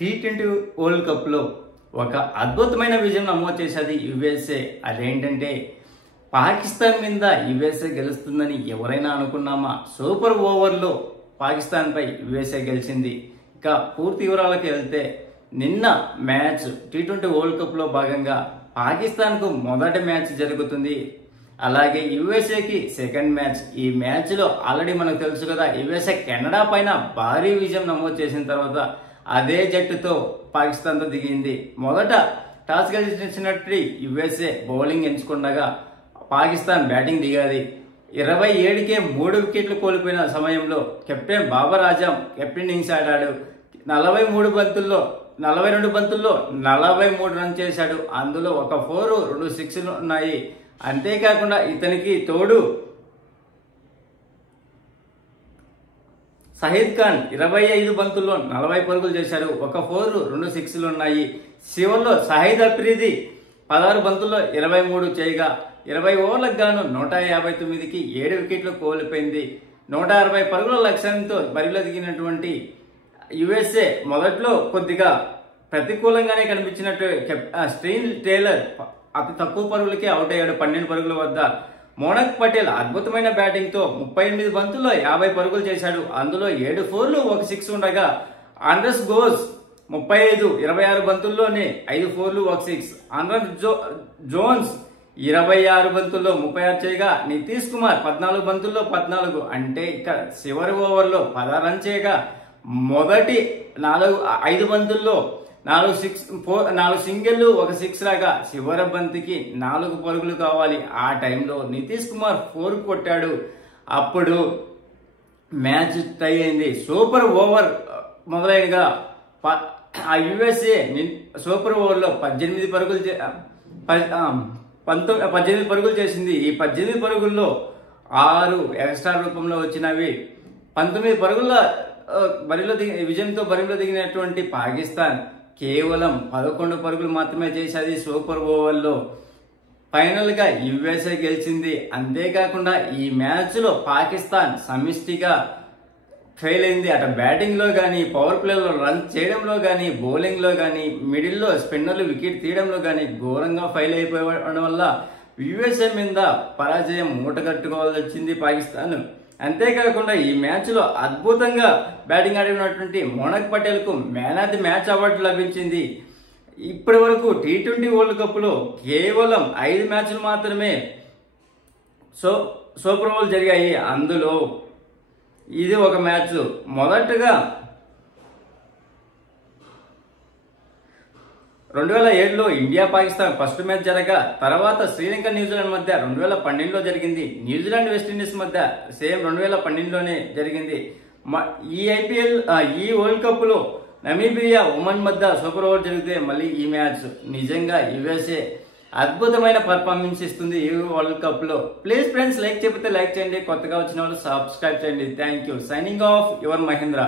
T20 world కప్లో ఒక అద్భుతమైన విజయం నమోదు చేసేది యుఎస్ఏ. అదేంటంటే పాకిస్తాన్ మీద యుఎస్ఏ గెలుస్తుందని ఎవరైనా అనుకున్నామా? సూపర్ ఓవర్లో పాకిస్తాన్పై యుఎస్ఏ గెలిచింది. ఇక పూర్తి వివరాలకు వెళ్తే నిన్న మ్యాచ్ టీ20 వరల్డ్ కప్లో భాగంగా పాకిస్తాన్కు మొదటి మ్యాచ్ జరుగుతుంది. అలాగే యుఎస్ఏకి సెకండ్ మ్యాచ్. ఈ మ్యాచ్లో ఆల్రెడీ మనకు తెలుసు కదా, యుఎస్ఏ కెనడా పైన భారీ విజయం నమోదు చేసిన తర్వాత అదే జట్టుతో పాకిస్తాన్తో దిగింది. మొదట టాస్ గెలిచినట్టు యుఎస్ఏ బౌలింగ్ ఎంచుకుండగా పాకిస్తాన్ బ్యాటింగ్ దిగాది. 27కే 3 వికెట్లు కోల్పోయిన సమయంలో captain Babar Azam captain innings ఆడాడు. 42 బంతుల్లో 43 రన్ చేశాడు. అందులో ఒక 4, 2 6లు ఉన్నాయి. అంతేకాకుండా ఇతనికి తోడు షహీద్ ఖాన్ 25 బంతుల్లో 40 పరుగులు చేశాడు. ఒక 4, 2 6లు ఉన్నాయి. చివరిలో షాహిద్ అఫ్రిది 16 బంతుల్లో 23 చేయగా 20 ఓవర్లకు గాను 159కి 7 వికెట్లు కోల్పోయింది. 160 పరుగుల లక్ష్యంతో బరిలో దిగినటువంటి యుఎస్ఏ మొదట్లో కొద్దిగా ప్రతికూలంగానే కనిపించినట్టు స్టీన్ టేలర్ అతి తక్కువ పరుగులకే అవుట్ అయ్యాడు 12 పరుగుల వద్ద. మోనక్ పటేల్ అద్భుతమైన బ్యాటింగ్ తో 38 బంతుల్లో 50 పరుగులు చేశాడు. అందులో 7 4లు 1 6 ఉండగా ఆండ్రస్ గోస్ 35 26 బంతుల్లోనే 5 4లు 1 6. ఆండ్రస్ జోన్స్ 26 బంతుల్లో 36 చేయగా నితీష్ కుమార్ 14 బంతుల్లో 14. అంటే ఇక చివరి ఓవర్లో 16 రన్ చేయగా మొదటి 5 బంతుల్లో 4 సింగిల్ 1 6 రాగా చివరి బంతికి 4 పరుగులు కావాలి. ఆ టైంలో నితీష్ కుమార్ 4 కొట్టాడు. అప్పుడు మ్యాచ్ టై అయింది. సూపర్ ఓవర్ మొదలైనగా ఆ యుఎస్ఏ సూపర్ ఓవర్లో 18 పరుగులు చేసింది. ఈ 18 పరుగుల్లో 6 ఎక్స్ట్రా రూపంలో వచ్చినవి. 19 పరుగుల విజయంతో బరిలో దిగినటువంటి పాకిస్తాన్ కేవలం 11 పరుగులు మాత్రమే చేసేది సూపర్ ఓవర్లో. ఫైనల్ గా యుఎస్ఏ గెలిచింది. అంతేకాకుండా ఈ మ్యాచ్ లో పాకిస్తాన్ సమిష్టిగా ఫెయిల్ అయింది. అటు బ్యాటింగ్ లో గానీ, పవర్ ప్లేలో రన్ చేయడంలో గానీ, బౌలింగ్ లో గానీ, మిడిల్ లో స్పిన్నర్లు వికెట్ తీయడంలో గానీ ఘోరంగా ఫెయిల్ అయిపోవడం వల్ల యుఎస్ఏ మీద పరాజయం మూటగట్టుకోవాల్సి వచ్చింది పాకిస్తాన్. అంతేకాకుండా ఈ మ్యాచ్ లో అద్భుతంగా బ్యాటింగ్ ఆడినటువంటి మోనక్ పటేల్ కు man of the match award లభించింది. ఇప్పటి వరకు టీ20 వరల్డ్ కప్ లో కేవలం 5 మ్యాచ్లు మాత్రమే సూపర్ ఓవర్ జరిగాయి. అందులో ఇది ఒక మ్యాచ్. మొదటగా 2007లో ఇండియా పాకిస్తాన్ ఫస్ట్ మ్యాచ్ జరగా తర్వాత శ్రీలంక న్యూజిలాండ్ మధ్య 2012లో జరిగింది. న్యూజిలాండ్ వెస్టిండీస్ మధ్య సేమ్ 2012లోనే జరిగింది. ఈ వరల్డ్ కప్ లో నమీబియా ఒమన్ మధ్య సూపర్ ఓవర్ జరిగితే మళ్ళీ ఈ మ్యాచ్. నిజంగా యుఎస్ఏ అద్భుతమైన పర్ఫార్మెన్స్ ఇస్తుంది ఈ వరల్డ్ కప్ లో. ప్లీజ్ ఫ్రెండ్స్, లైక్ చెబితే లైక్ చేయండి, కొత్తగా వచ్చిన వాళ్ళు సబ్స్క్రైబ్ చేయండి. Thank you. Signing off your Mahindra.